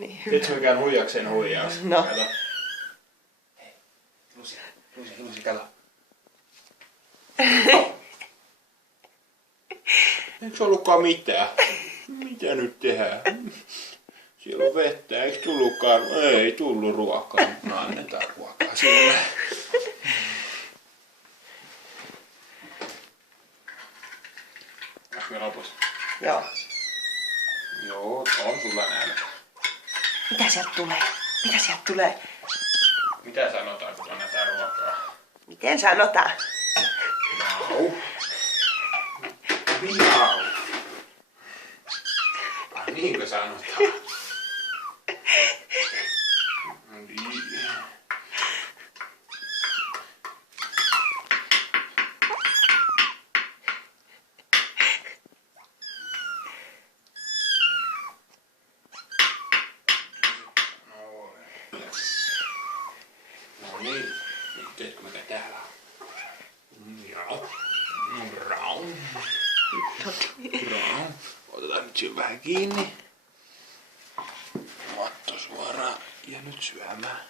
Niin. Tiedätkö mikään huijakseen huijaus? No. Kato. Hei, Lucy, kato. Eikö ollutkaan mitään? Mitä nyt tehdään? Siellä on vettä, eikö tullutkaan? Ei tullut ruokaa. No annetaan ruokaa sille. Onko me lopussa? Joo. Joo, on sulla nälkä. Mitä sieltä tulee? Mitä sieltä tulee? Mitä sanotaan, kun annetaan ruokaa? Miten sanotaan? Miau. Miau. Ai niinkö sanotaan? No niin, nyt teetkö mikä täällä on? Joo. Raun. Raun. Otetaan nyt syö vähän kiinni. Matto suoraan ja nyt syömään.